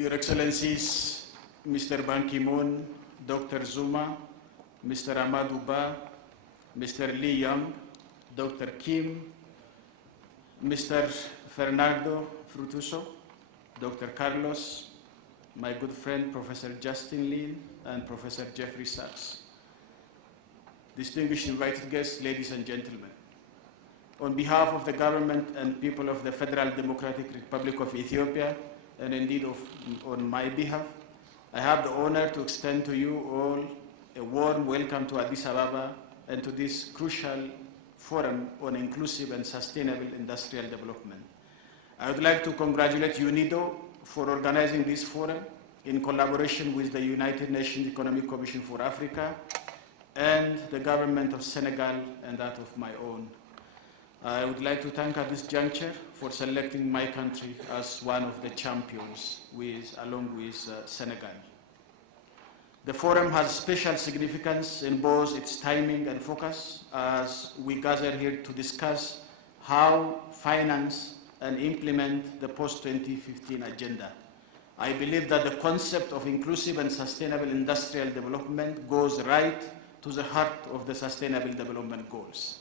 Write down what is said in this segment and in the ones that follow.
Your Excellencies, Mr. Ban Ki-moon, Dr. Zuma, Mr. Amadou Ba, Mr. Lee Young, Dr. Kim, Mr. Fernando Frutuso, Dr. Carlos, my good friend Professor Justin Lin, and Professor Jeffrey Sachs. Distinguished invited guests, ladies and gentlemen. On behalf of the government and people of the Federal Democratic Republic of Ethiopia, and indeed on my behalf, I have the honor to extend to you all a warm welcome to Addis Ababa and to this crucial forum on inclusive and sustainable industrial development. I would like to congratulate UNIDO for organizing this forum in collaboration with the United Nations Economic Commission for Africa and the government of Senegal and that of my own. I would like to thank at this juncture for selecting my country as one of the champions along with Senegal. The forum has special significance in both its timing and focus as we gather here to discuss how finance and implement the post-2015 agenda. I believe that the concept of inclusive and sustainable industrial development goes right to the heart of the Sustainable Development Goals.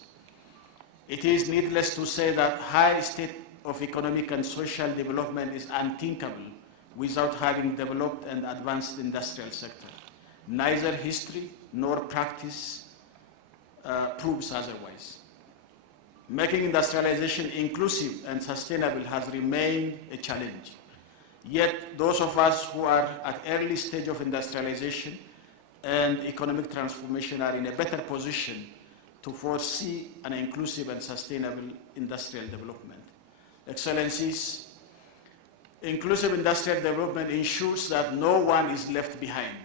It is needless to say that high state of economic and social development is unthinkable without having developed and advanced industrial sector. Neither history nor practice proves otherwise. Making industrialization inclusive and sustainable has remained a challenge. Yet those of us who are at early stage of industrialization and economic transformation are in a better position to foresee an inclusive and sustainable industrial development. Excellencies, inclusive industrial development ensures that no one is left behind.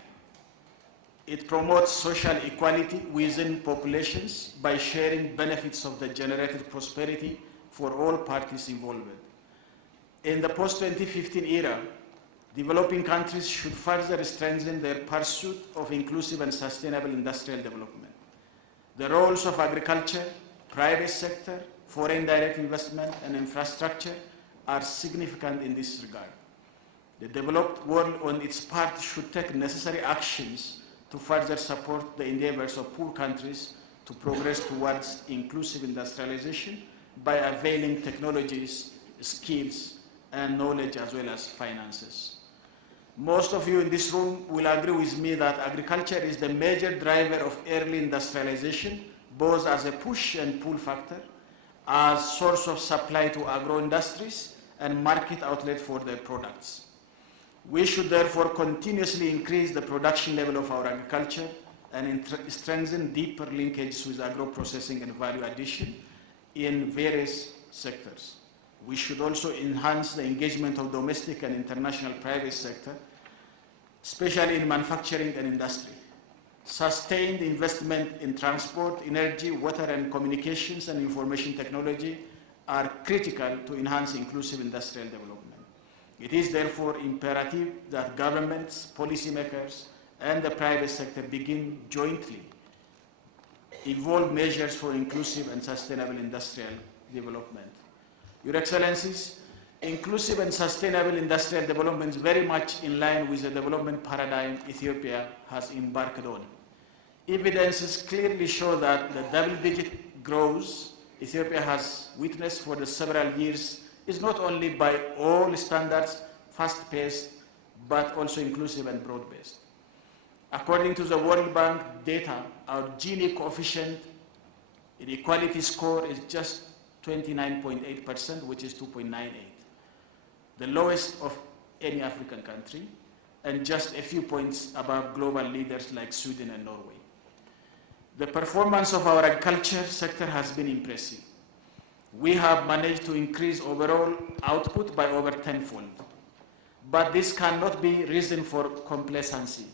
It promotes social equality within populations by sharing benefits of the generated prosperity for all parties involved. In the post-2015 era, developing countries should further strengthen their pursuit of inclusive and sustainable industrial development. The roles of agriculture, private sector, foreign direct investment, and infrastructure are significant in this regard. The developed world on its part should take necessary actions to further support the endeavors of poor countries to progress towards inclusive industrialization by availing technologies, skills, and knowledge as well as finances. Most of you in this room will agree with me that agriculture is the major driver of early industrialization, both as a push and pull factor, as source of supply to agro-industries and market outlet for their products. We should therefore continuously increase the production level of our agriculture and strengthen deeper linkages with agro-processing and value addition in various sectors. We should also enhance the engagement of domestic and international private sector, especially in manufacturing and industry. Sustained investment in transport, energy, water and communications and information technology are critical to enhance inclusive industrial development. It is therefore imperative that governments, policymakers, and the private sector begin jointly evolve measures for inclusive and sustainable industrial development. Your Excellencies, inclusive and sustainable industrial development is very much in line with the development paradigm Ethiopia has embarked on. Evidences clearly show that the double-digit growth Ethiopia has witnessed for the several years is not only by all standards fast-paced, but also inclusive and broad-based. According to the World Bank data, our Gini coefficient inequality score is just 29.8%, which is 2.98, the lowest of any African country, and just a few points above global leaders like Sweden and Norway. The performance of our agriculture sector has been impressive. We have managed to increase overall output by over tenfold, but this cannot be reason for complacency.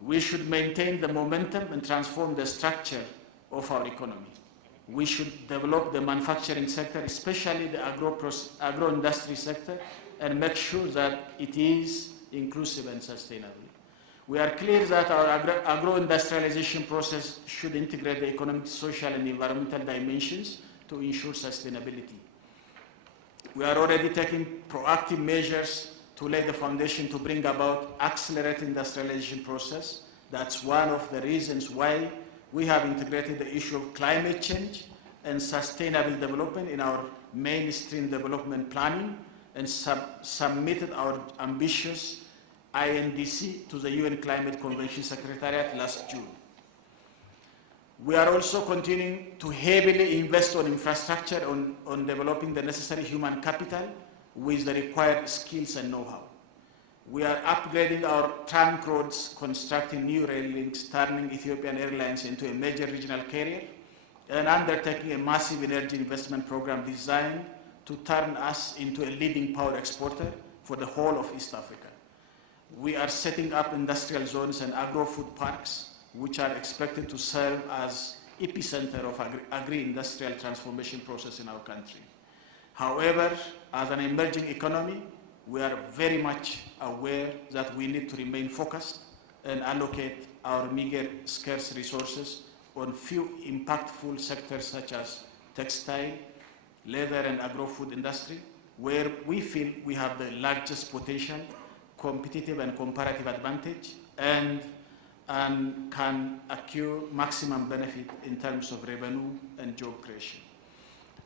We should maintain the momentum and transform the structure of our economy. We should develop the manufacturing sector, especially the agro-industry sector, and make sure that it is inclusive and sustainable. We are clear that our agro-industrialization process should integrate the economic, social, and environmental dimensions to ensure sustainability. We are already taking proactive measures to lay the foundation to bring about accelerated industrialization process. That's one of the reasons why we have integrated the issue of climate change and sustainable development in our mainstream development planning and submitted our ambitious INDC to the UN Climate Convention Secretariat last June. We are also continuing to heavily invest on infrastructure, on developing the necessary human capital with the required skills and know-how. We are upgrading our trunk roads, constructing new rail links, turning Ethiopian Airlines into a major regional carrier, and undertaking a massive energy investment program designed to turn us into a leading power exporter for the whole of East Africa. We are setting up industrial zones and agro-food parks, which are expected to serve as epicenter of agri-industrial transformation process in our country. However, as an emerging economy, we are very much aware that we need to remain focused and allocate our meager, scarce resources on few impactful sectors such as textile, leather and agro-food industry, where we feel we have the largest potential, competitive and comparative advantage, and can accrue maximum benefit in terms of revenue and job creation.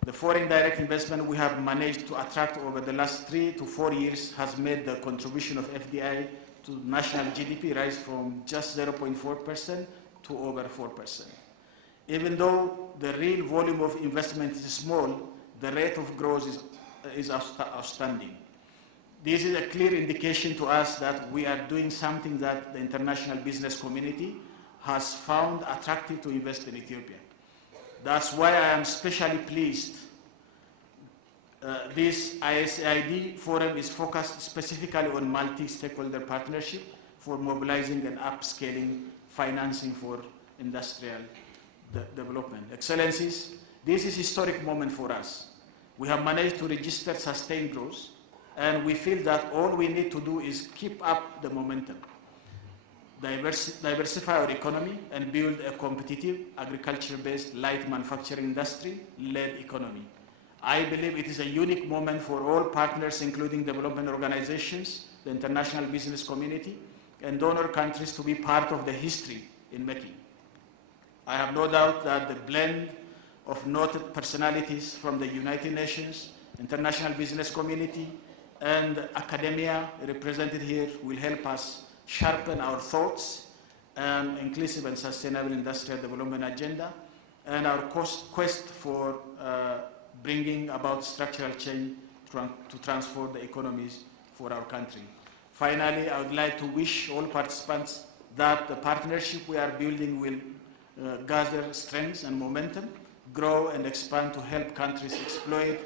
The foreign direct investment we have managed to attract over the last 3 to 4 years has made the contribution of FDI to national GDP rise from just 0.4% to over 4%. Even though the real volume of investment is small, the rate of growth is outstanding. This is a clear indication to us that we are doing something that the international business community has found attractive to invest in Ethiopia. That's why I am especially pleased this ISID forum is focused specifically on multi-stakeholder partnership for mobilizing and upscaling financing for industrial development. Excellencies, this is a historic moment for us. We have managed to register sustained growth, and we feel that all we need to do is keep up the momentum, diversify our economy, and build a competitive, agriculture-based, light manufacturing industry-led economy. I believe it is a unique moment for all partners, including development organizations, the international business community, and donor countries to be part of the history in making. I have no doubt that the blend of noted personalities from the United Nations, international business community, and academia represented here will help us sharpen our thoughts and inclusive and sustainable industrial development agenda and our quest for bringing about structural change to transform the economies for our country. Finally, I would like to wish all participants that the partnership we are building will gather strength and momentum, grow and expand to help countries exploit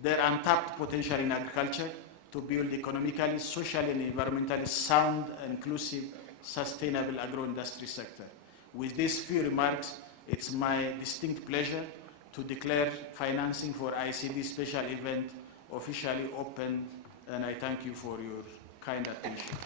their untapped potential in agriculture to build economically, socially, and environmentally sound, inclusive, sustainable agro-industry sector. With these few remarks, it's my distinct pleasure to declare financing for ISID special event officially open, and I thank you for your kind attention.